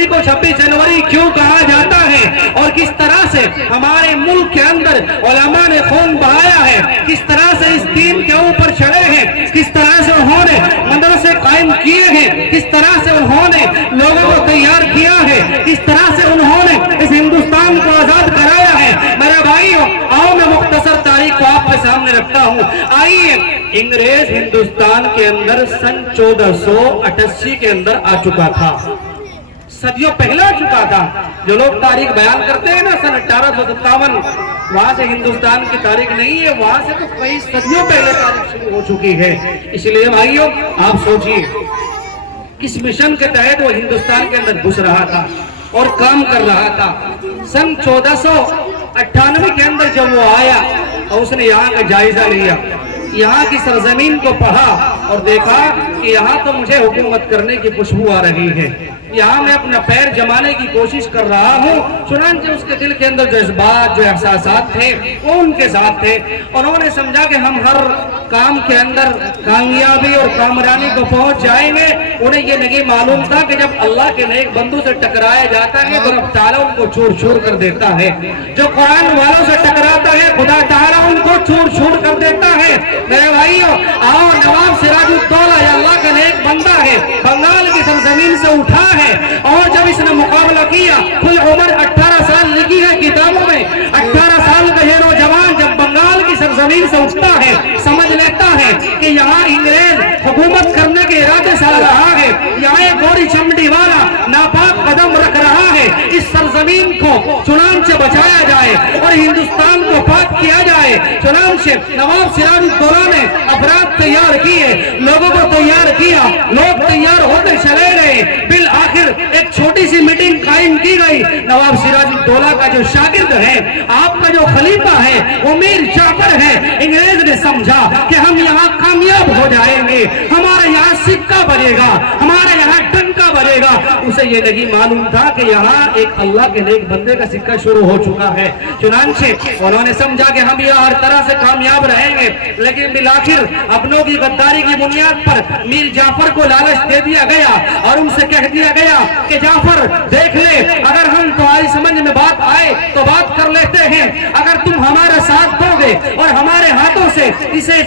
जनवरी को 26 जनवरी क्यों कहा जाता है और किस तरह से हमारे मुल्क के अंदर उलमा ने खून बहाया है, किस तरह से इस दीन के ऊपर चढ़े हैं, किस तरह से उन्होंने मदरसे कायम किए हैं, किस तरह से उन्होंने लोगों को तैयार किया है, किस तरह से उन्होंने इस हिंदुस्तान को आजाद कराया है। मेरे भाइयों, आओ मैं मुख्तसर तारीख को आपके सामने रखता हूँ। आइए, अंग्रेज हिंदुस्तान के अंदर सन 1488 के अंदर आ चुका था, सदियों पहले आ चुका था। जो लोग तारीख बयान करते हैं ना सन 1857, वहां से हिंदुस्तान की तारीख नहीं है, वहां से तो कई सदियों पहले तारीख शुरू हो चुकी है। इसलिए भाइयों, आप सोचिए किस मिशन के तहत वो हिंदुस्तान के अंदर घुस रहा था और काम कर रहा था। सन 1498 के अंदर जब वो आया और उसने यहाँ का जायजा लिया, यहाँ की सरजमीन को पढ़ा और देखा कि यहाँ तो मुझे हुकूमत करने की खुशबू आ रही है, यहाँ मैं अपना पैर जमाने की कोशिश कर रहा हूँ। चुनांचे उसके दिल के अंदर जो जज्बात, जो एहसासात थे वो उनके साथ थे। उन्होंने समझा कि हम हर काम के अंदर कामयाबी और कामरानी को पहुंच जाएंगे। उन्हें ये नहीं मालूम था कि जब अल्लाह के नेक बंदू से टकराया जाता है तो रब ताला उनको चूर चूर कर देता है। जो कुरान वालों से टकराता है खुदा ताला उनको चूर चूर कर देता है। मेरे भाइयों, आओ, नवाब सिराजुद्दौला अल्लाह का नेक बंदा है, बंगाल की सरजमीन से उठा है और जब इसने मुकाबला किया, कुल उम्र 18 साल लिखी है किताबों में, 18 साल का ये नौजवान जब बंगाल की सरजमीन से उठता है, समझ लेता है कि यहाँ अंग्रेज हुकूमत करने के इरादे से आ रहा है, यहाँ एक गोरी चमड़ी वाला नापाक कदम रख रहा है। इस सरजमीन को चुनांचे बचाया जाए और हिंदुस्तान को पाक किया जाए। चुनांचे नवाब सिराजुद्दौला ने अफराद तैयार किए, लोगों को तैयार किया, लोग तैयार होते चले गए। बिल आखिर एक छोटी सी मीटिंग कायम की गई। नवाब सिराजुद्दौला का जो शागिर्द है, आपका जो खलीफा है, वो मीर जाफर है। अंग्रेज ने समझा कि हम यहाँ कामयाब हो जाएंगे, हमारा यहाँ सिक्का बनेगा, हमारा यहाँ डंका बनेगा। उसे ये नहीं मालूम था कि यहाँ एक अल्लाह के नेक बंदे का सिक्का शुरू हो चुका है। चुनांचे उन्होंने समझा कि हम यहाँ हर तरह से कामयाब रहेंगे, लेकिन बिल आखिर अपनों की गद्दारी की बुनियाद पर मीर जाफर को लालच दे दिया गया और उनसे कह दिया गया कि जाफर देख ले, अगर हम तुम्हारी समझ में बात आए तो बात कर लेते हैं, अगर तुम हमारा साथ दोगे और हमारे हाथों से इसे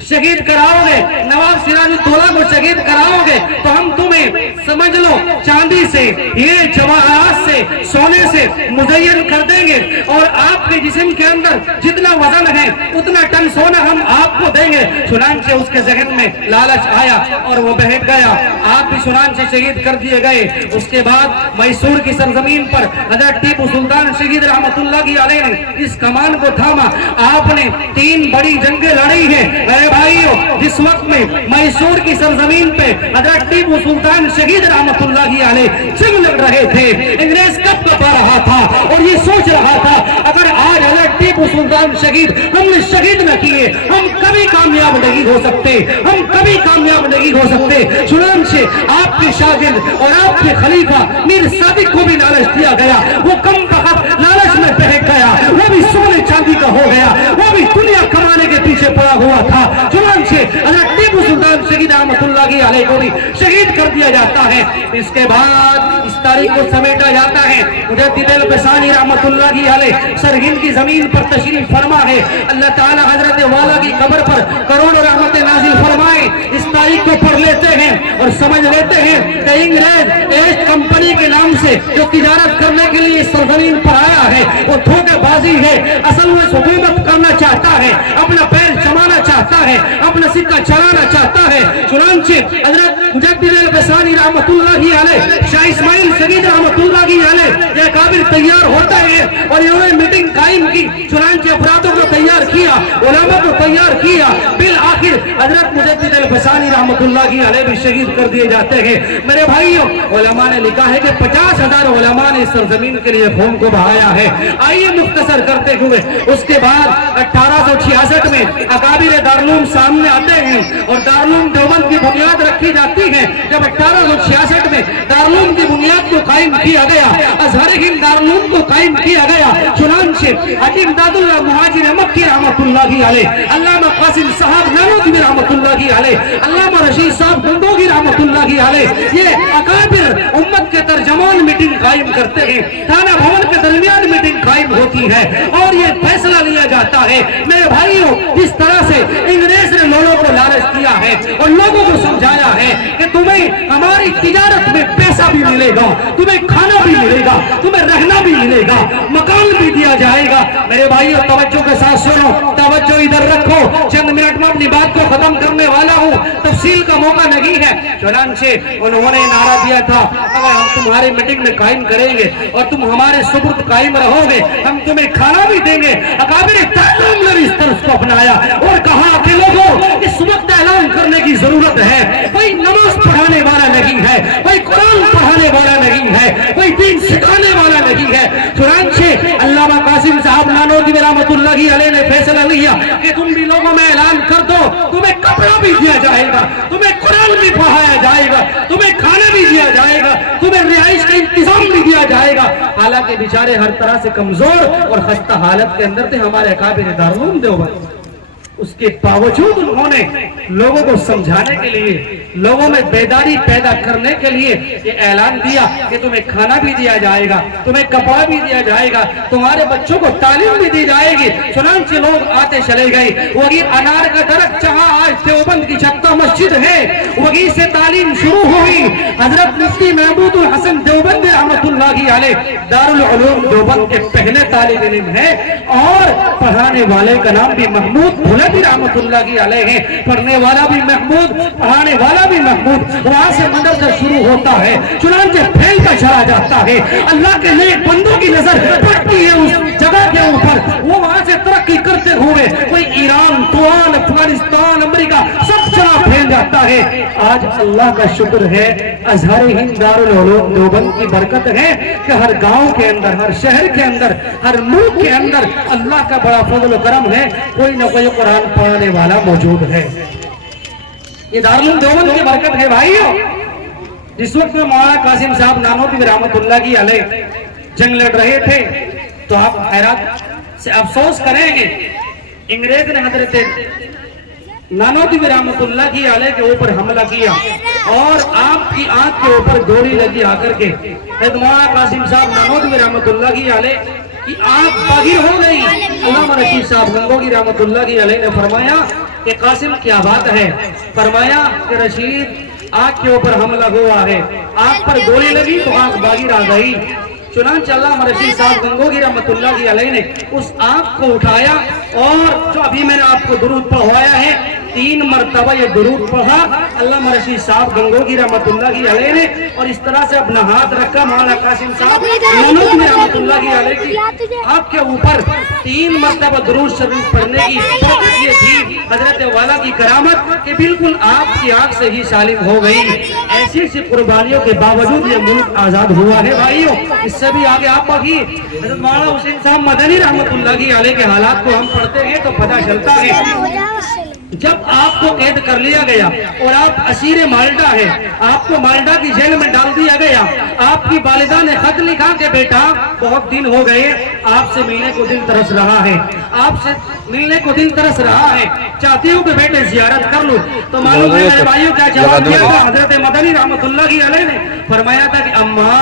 शहीद कराओगे, नवाब सिराजुद्दौला को शहीद कराओगे, तो हम तुम्हें समझ लो चांदी से, ये जवाहरात से, सोने से मुज़य्यन कर देंगे और आपके जिस्म के अंदर जितना वजन है उतना टन सोना हम आपको देंगे। चुनांचे उसके ज़हन में लालच आया और वो बहक गया। आप भी चुनांचे शहीद कर दिए गए। उसके बाद मैसूर की सरजमीन पर हज़रत टीपू सुल्तान शहीद रहमतुल्लाह अलैह ने इस कमान को थामा। आपने 3 बड़ी जंगें लड़ी है। भाइयों, जिस वक्त में मैसूर की सरजमीन पे हज़रत टीपू सुल्तान शहीद रहमतुल्लाह अलैह जंग लड़ रहे थे, अंग्रेज कब कपा रहा था और ये सोच रहा था अगर आज हज़रत टीपू सुल्तान शहीद हमने शहीद न किए, हम कभी कामयाब नहीं हो सकते, हम कभी कामयाब नहीं हो सकते। चुनांचे आपके शागिर्द और आपके खलीफा मीर सादिक को भी लालच दिया गया, वो कम वक्त लालच में बहक गया, वो भी सोने चांदी का हो गया, वो भी दुनिया कमाने के पीछे पड़ा हुआ था। चुनांचे हज़रत टीपू सुल्तान शहीद रहमतुल्लाह अलैह को भी शहीद कर दिया जाता है। इसके बाद इस तारीख को समेटा जाता है। मुजद्दिद अल-बसानी रहमतुल्लाह अलैह सरहिंद की जमीन पर तशरीफ फरमा है। अल्लाह ताला हजरत वाला की कब्र पर करोड़ों रहमतें नाजिल फरमाए। इस तारीख को पढ़ लेते हैं और समझ लेते हैं कि अंग्रेज ईस्ट कंपनी के नाम से जो तिजारत करने के लिए सरजमीन पर आया है वो धोखेबाजी है। असल में हुकूमत करना चाहता है, अपना पैर जमाना चाहता है, अपना सिक्का चलाना चाहता है। चुनांचे हजरत मुजद्दिद अल-बसानी रहमतुल्लाह अलैह, शाह इस्माइल शहीद रहमतुल्लाह अलैह ये काबिल तैयार होता है और इन्होंने मीटिंग कायम की। चुनांचे अफरादों को तैयार किया, उलमा को तैयार किया। बिल आखिर हजरत मुजद्दिद अल-बसानी रहमतुल्लाह अलैह भी शहीद कर दिए जाते हैं। मेरे भाइयों, उलमा ने लिखा है कि 50,000 उलमा ने इस सरजमीन के लिए खून को बहाया है। आइए मुख्तसर करते हुए उसके बाद 1866 में अकाबिर दारुल सामने आते हैं और दारुल देवबंद की बुनियाद रखी जाती है। जब 1866 में दारुल की बुनियाद को कायम किया गया, अज़हर हिंद दारुल को कायम किया गया। चुनांचे हकीम दादुल्लाह मुहाजिर मक्की रहमतुल्लाह अलैह, अल्लामा कासिम साहब ननूतवी रहमतुल्लाह अलैह, अल्लामा रशीद साहब गंगोही रहमतुल्लाह अलैह, ये अकाबिर उम्मत के मीटिंग कायम करते हैं, थाना भवन के दरमियान मीटिंग कायम होती है और ये फैसला लिया जाता है। मेरे भाइयों, इस तरह से इंग्रेज ने लोगों को लालच दिया है और लोगों को समझाया है कि तुम्हें हमारी तिजारत में पैसा भी मिलेगा, तुम्हें खाना भी मिलेगा, तुम्हें रहना भी मिलेगा, मकान भी दिया जाएगा। मेरे भाइयों, तवज्जो के साथ सुनो, तवज्जो इधर रखो, चंद मिनट में अपनी बात को खत्म करने वाला हूँ, तफसील का मौका नहीं है। चुनांचे उन्होंने नारा दिया था, अगर हम तुम्हारे मीटिंग में कायम करेंगे और तुम हमारे सुपुर्द कायम रहोगे, हम तुम्हें खाना भी देंगे। अकाबिर तालीम ने इस तरफ को अपनाया और कहा कि लोगों, इस वक्त ऐलान करने की जरूरत है, कोई नमाज पढ़ाने वाला नहीं है, कोई कुरान पढ़ाने वाला नहीं है, कोई दीन सिखाने वाला नहीं है। चुनांचे अल्लामा कासिम साहब नानोतवी रहमतुल्लाहि अलैह ने फैसला लिया कि तुम भी लोगों में ऐलान कर दो, तुम्हें कपड़ा भी दिया जाएगा, तुम्हें कुरान भी पढ़ाया जाएगा, तुम्हें खाना भी दिया जाएगा, तुम्हें रिहाइश का इंतजाम भी दिया जाएगा। हालांकि बेचारे हर तरह से कमजोर और खस्ता हालत के अंदर थे हमारे अकाबिर दारुल उलूम देवबंद। उसके बावजूद उन्होंने लोगों को समझाने के लिए, लोगों में बेदारी पैदा करने के लिए ये ऐलान दिया कि तुम्हें खाना भी दिया जाएगा, तुम्हें कपड़ा भी दिया जाएगा, तुम्हारे बच्चों को तालीम भी दी जाएगी। चुनांचे लोग आते चले गए। वही अनार का दरख्त जहाँ आज देवबंद की छत्ता मस्जिद है, वही से तालीम शुरू हुई। हजरत मुफ्ती महमूद हसन देवबंदी रहमतुल्लाहि अलैह दारुल उलूम देवबंद के पहले तालिब इल्म है और पढ़ाने वाले का नाम भी महमूद रहमतुल्लाहि अलैह है। पढ़ने वाला भी महमूद, पढ़ाने वाला भी महमूद। वहां से मदरसा शुरू होता है, चुनांचे फैलता चला जाता है। अल्लाह के नेक बंदों की नजर पड़ती है उस जगह के ऊपर, वो वहां से तरक्की करते हुए कोई ईरान, तुआन, अफगानिस्तान, अमेरिका सब चला फैल जाता है। आज अल्लाह का शुक्र है, अजहर हिंद दारुल उलूम देवबंद की बरकत है कि हर गांव के अंदर, हर शहर के अंदर, हर मुल्क के अंदर अल्लाह का बड़ा फजल करम है, कोई न कोई कुरान पढ़ाने वाला मौजूद है। ये दारुल देवबंद की बरकत है भाइयों। जिस वक्त में मौलाना कासिम साहब नानोतवी रहमतुल्लाहि अलैह जंग लड़ रहे थे, तो आप हैरत से अफसोस करेंगे, इंग्रेज ने हजरत नानोतवी रहमतुल्लाहि अलैह के ऊपर हमला किया और आपकी आंख के ऊपर गोली लगी आकर के। मौलाना कासिम साहब नानोतवी रहमतुल्लाहि अलैह की आंख बागिर हो गई। अल्लामा रशीद साहब गंगोही रहमतुल्लाहि अलैह ने फरमाया कि कासिम क्या बात है? फरमाया कि रशीद आंख के ऊपर हमला हुआ है, आंख पर गोली लगी तो आंख बागिर आ गई। चुनांचे अल्लामा रशीद साहब गंगोही रहमतुल्लाहि अलैह ने उस आंख को उठाया और जो अभी मैंने आपको दुरूद पढ़वाया है, 3 मरतबा ये दुरूद पढ़ा अल्लामा रशीद साहब गंगोही रहमतुल्लाहि अलैह ने, और इस तरह से अपना हाथ रखा मौलाना कासिम साहब नानोतवी रहमतुल्लाहि अलैह की आपके ऊपर 3 मरतबा दुरूद शरीफ पढ़ने की बरकत ये थी, हजरत वाला की करामत कि बिल्कुल आपकी आंख से ही सालिम हो गई। ऐसी ऐसी कुर्बानियों के बावजूद ये मुल्क आजाद हुआ है भाइयों। इससे भी आगे आप देखिए, हजरत मौलाना हुसैन साहब मदनी रहमतुल्लाहि अलैह के हालात को हम पढ़ते हैं तो पता चलता है, जब आपको कैद कर लिया गया और आप असीर माल्टा है, आपको माल्टा की जेल में डाल दिया गया, आपकी वालिदा ने खत लिखा कि बेटा बहुत दिन हो गए, आपसे मिलने को दिल तरस रहा है, आपसे मिलने को दिल तरस रहा है, चाहती हूँ कि बेटे जियारत कर लूं। तो मालूम है मेरे भाइयों क्या जवाब दिया था हजरत मदनी रहमतुल्लाहि अलैह ने? फरमाया था कि अम्मा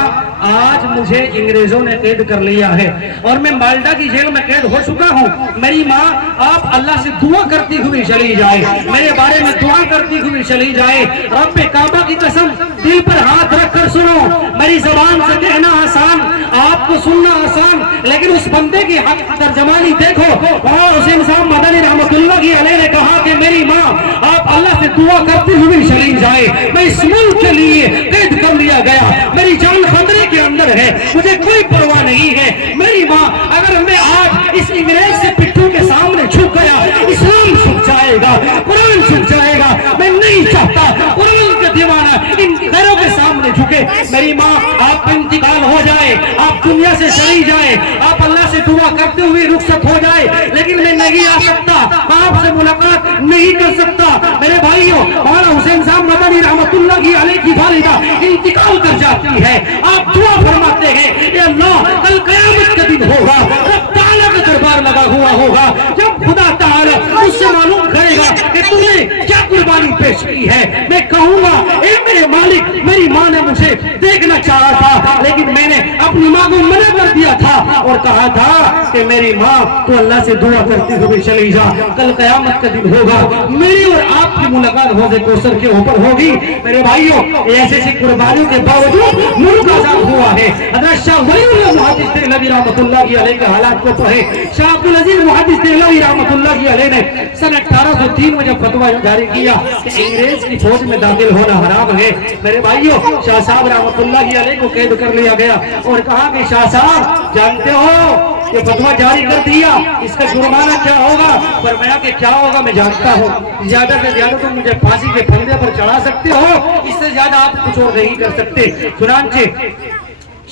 आज मुझे अंग्रेजों ने कैद कर लिया है और मैं माल्टा की जेल में कैद हो चुका हूँ। मेरी माँ आप अल्लाह से दुआ करती हुई चली जाए, मेरे बारे में दुआ करती हुई चली जाए। रब्बे काबा की कसम, दिल पर हाथ रखकर सुनो, मेरी जबान से कहना आसान, आपको सुनना आसान, लेकिन उस बंदे की हक तर्जमानी देखो। हुसैन साहब मदनी रहमतुल्लाहि अलैह ने कहा कि मेरी माँ आप अल्लाह से दुआ करती हुई चली जाए, मैं इस मुल्क के लिए कैद कर लिया गया, मेरी जान खतरे के अंदर है, मुझे कोई परवाह नहीं है। मेरी माँ अगर मैं आज इस अंग्रेज से पिट्ठू के सामने झुक गया, इस्लाम झुक जाएगा, कुरान झुक जाएगा। मैं नहीं चाहता कुरान का दीवाना इन घरों के सामने झुके। मेरी माँ आपका इंतकाल हो जाए, आप दुनिया से चली जाए, आप अल्लाह से दुआ करते हुए रुखसत हो जाए, लेकिन मैं नहीं आ सकता, आपसे मुलाकात नहीं कर सकता। मेरे भाइयों, मौलाना हुसैन साहब मदनी रहमतुल्लाहि अलैह की वालिदा इंतकाल कर जाती है, आप दुआ फरमाते हैं, या अल्लाह कल क़यामत का दिन होगा, रब ताला का दरबार लगा हुआ होगा, जब खुदा ताला उससे मालूम करेगा कि तुमने क्या कुर्बानी पेश की है। मैं कहूँगा ए मेरे मालिक, मेरी माँ ने मुझे देखना चाहा था, لیکن میں نے اپنی ماں کو منع کر دیا تھا اور کہا تھا کہ میری ماں تو اللہ سے دعا کرتی ہوئی چلی جا، کل قیامت کا دن ہوگا، میری اور آپ کی ملاقات حوض کوثر کے اوپر ہوگی۔ میرے بھائیوں، ایسے سے قربانیوں کے باوجود ملک آزاد ہوا ہے۔ حضرت شاہ ولی اللہ محدث دہلوی رحمۃ اللہ علیہ کے حالات کو پڑھے۔ شاہ عبدالعزیز محدث دہلوی رحمۃ اللہ علیہ نے سن 1803 میں جب فتویٰ جاری کیا کہ انگریز کی فوج میں داخل ہونا حرام ہے، میرے بھائیوں شاہ صاحب رحمۃ اللہ علیہ کو قید کر لیا گیا اور کہا کہ شاہ صاحب جانتے ہو کہ فتویٰ جاری کر دیا، اس کا جرمانہ کیا ہوگا؟ فرمایا کہ کیا ہوگا میں جانتا ہوں، زیادہ سے زیادہ تم مجھے پھانسی کے پھندے پر چڑھا سکتے ہو، اس سے زیادہ آپ کچھ اور نہیں کر سکتے۔ چنانچہ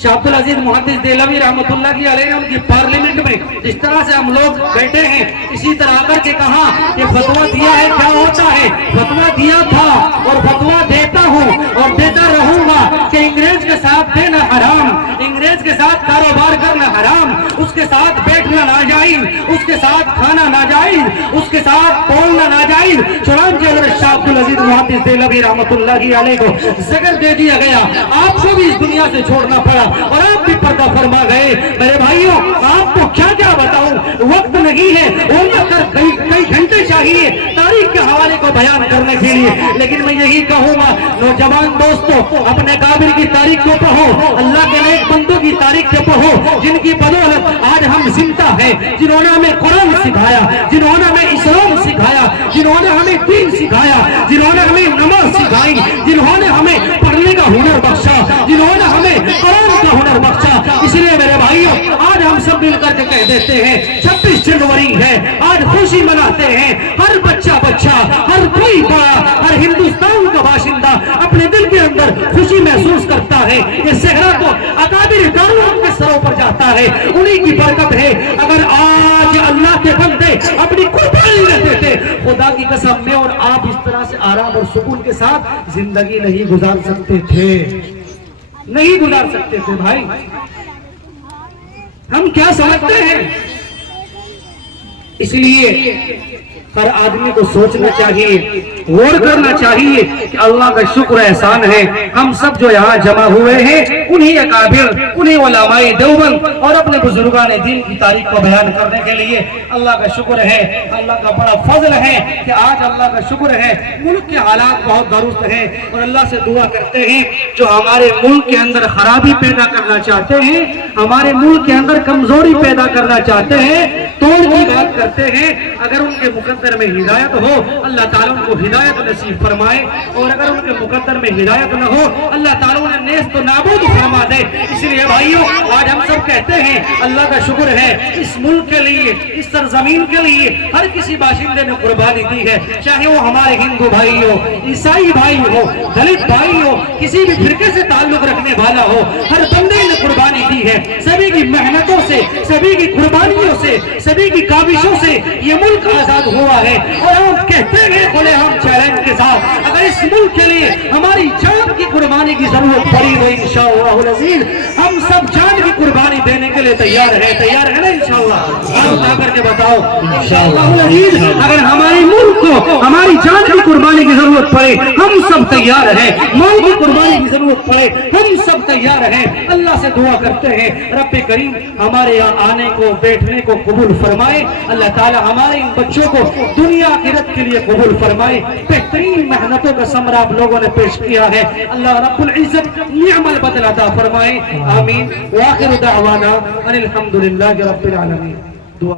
شاہ عبدالعزیز محدث دہلوی رحمۃ اللہ علیہ نے ان کی پارلیمنٹ میں جس طرح سے ہم لوگ بیٹھے ہیں اسی طرح آ کر کے کہا کہ فتویٰ دیا ہے کیا ہوتا ہے؟ فتویٰ دیا تھا اور فتویٰ دیتا ہوں اور دیتا رہوں گا کہ انگریز کے ساتھ دینا حرام، انگریز کے ساتھ کاروبار کرنا حرام، اس کے ساتھ بیٹھنا ناجائز، اس کے ساتھ کھانا ناجائز، اس کے ساتھ بولنا ناجائز۔ چنانچہ حضرت شاہ عبدالعزیز محدث دہلوی رحمۃ اللہ علیہ کو زجر دے دیا گیا، آپ کو بھی اس دنیا سے چھوڑنا پڑا اور آپ بھی پردہ فرما گئے۔ میرے بھائیوں آپ کو کیا کیا بتاؤں، وقت نہیں ہے، کئی گھنٹے چاہیے تاریخ کے حوالے کو بیان کرنے کے لیے، لیکن میں یہی کہوں گا نوجوان دوستوں اپنے کابر کی تاریخ کو پڑھو، اللہ کے نیک بندوں کی تاریخ کو پڑھو، جن کی بدولت آج ہم زندہ ہیں، جنہوں نے ہمیں قرآن سکھایا، جنہوں نے ہمیں اسلام سکھایا، جنہوں نے ہمیں دین سکھایا، جنہوں نے ہمیں نماز سکھائی، جنہوں نے ہمیں پڑھنے کا ہنر بخشا، جنہوں نے ہمیں قرآن کا ہنر بخشا۔ اس لیے میرے بھائیوں آج ہم سب مل کر کے کہہ دیتے ہیں 26 جنوری ہے، آج خوشی مناتے ہیں، ہر بچہ ہر کوئی بڑا، ہر ہندوستان کا باشندہ اپنے دل کے اندر خوشی محسوس کرتا ہے۔ یہ صحرا تو اکابر داروں کے سروں پر جاتا ہے، انہی کی برکت ہے۔ اگر آج اللہ کے بندے اپنی قربانی نہ دیتے، خدا کی قسم میں اور آپ اس طرح سے آرام اور سکون کے ساتھ زندگی نہیں گزار سکتے تھے، نہیں گزار سکتے تھے۔ بھائی ہم کیا سمجھتے ہیں؟ اس لیے ہر آدمی کو سوچنا چاہیے، غور کرنا چاہیے کہ اللہ کا شکر احسان ہے ہم سب جو یہاں جمع ہوئے ہیں انہی اکابر، انہی علماء دیوبند اور اپنے بزرگان دین کی تاریخ کو بیان کرنے کے لیے اللہ کا شکر ہے، اللہ کا بڑا فضل ہے کہ آج اللہ کا شکر ہے ملک کے حالات بہت درست ہیں، اور اللہ سے دعا کرتے ہیں جو ہمارے ملک کے اندر خرابی پیدا کرنا چاہتے ہیں، ہمارے ملک کے اندر کمزوری پیدا کرنا چاہتے ہیں، توڑ کی بات کرتے ہیں، اگر ان کے مقدر میں ہدایت ہو اللہ تعالیٰ ان کو ہدایت نصیب فرمائے، اور اگر ان کے مقدر میں ہدایت نہ ہو اللہ تعالیٰ انہیں نیست و نابود فرما دے۔ اس لیے بھائیوں آج ہم سب کہتے ہیں اللہ کا شکر ہے اس ملک کے لیے، اس سرزمین کے لیے ہر کسی باشندے نے قربانی دی ہے، چاہے وہ ہمارے ہندو بھائی ہو، عیسائی بھائی ہو، دلت بھائی ہو، کسی بھی فرقے سے تعلق رکھنے والا ہو، ہر بندے نے قربانی دی ہے۔ سبھی کی محنتوں سے، سبھی کی قربانیوں سے، سبھی کی کاوشوں سے یہ ملک آزاد ہوا ہے، اور ہم کہتے ہیں کھلے ہم چیلنج کے ساتھ اگر اس ملک کے لیے ہماری جان کی قربانی کی ضرورت پڑی تو انشاءاللہ العزیز ہم سب جان کی قربانی دینے کے لیے تیار ہے نا انشاءاللہ؟ ہم آ کر کے بتاؤ انشاءاللہ العزیز اگر ہمارے ملک کو ہماری جان کی قربانی کی ضرورت پڑے ہم سب تیار ہیں، مال کی قربانی کی ضرورت پڑے ہم سب تیار ہیں۔ اللہ سے دعا کرتے ہیں رب کریم ہمارے یہاں آنے کو بیٹھنے کو قبول فرمائے، اللہ تعالی ہمارے ان بچوں کو دنیا آخرت کے لیے قبول فرمائے۔ بہترین محنتوں کا ثمرہ آپ لوگوں نے پیش کیا ہے، اللہ رب العزت نعم البدل عطا فرمائے، آمین۔ وآخر دعوانا ان الحمدللہ رب العالمین۔